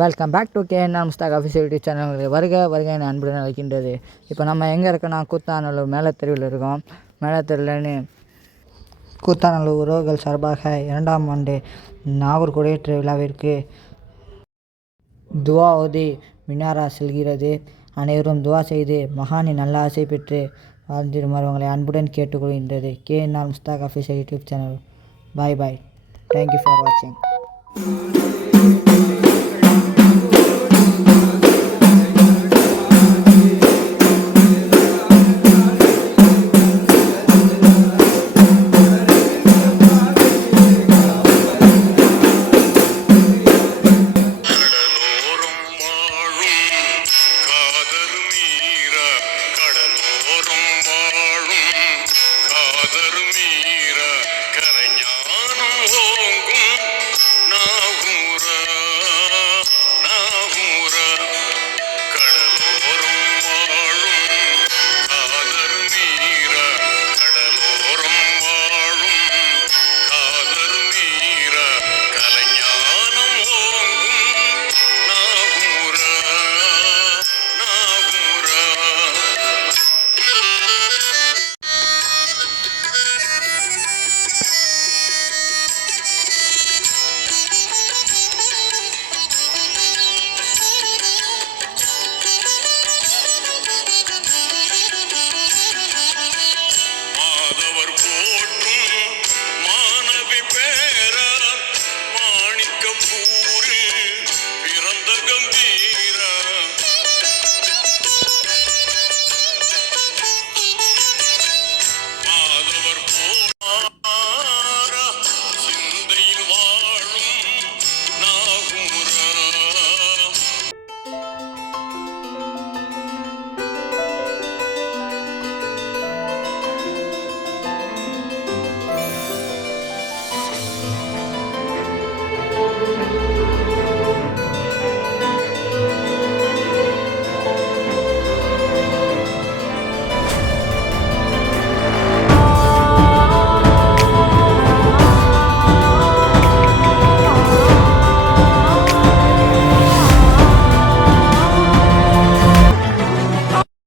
Welcome back to KNR Mushtaq official YouTube channel வருக வருக என அன்புடன் அழைக்கின்றது. இப்போ நம்ம எங்கே இருக்கோம்னா கூத்தாநல்லூர் மேலத்தெருவில் இருக்கோம். மேலத்தெருவில்னு கூத்தாநல்லூர் உறவுகள் சார்பாக இரண்டாம் ஆண்டு நாகூர் கொடியேற்ற விழாவிற்கு துவா ஓதி மினாரா செல்கிறது. அனைவரும் துவா செய்து மகானின் நல்ல ஆசை பெற்று வாழ்ந்திருமாறு உங்களை அன்புடன் கேட்டுக்கொள்கின்றது K N R Mushtaq official YouTube channel bye bye thank you for வாட்சிங்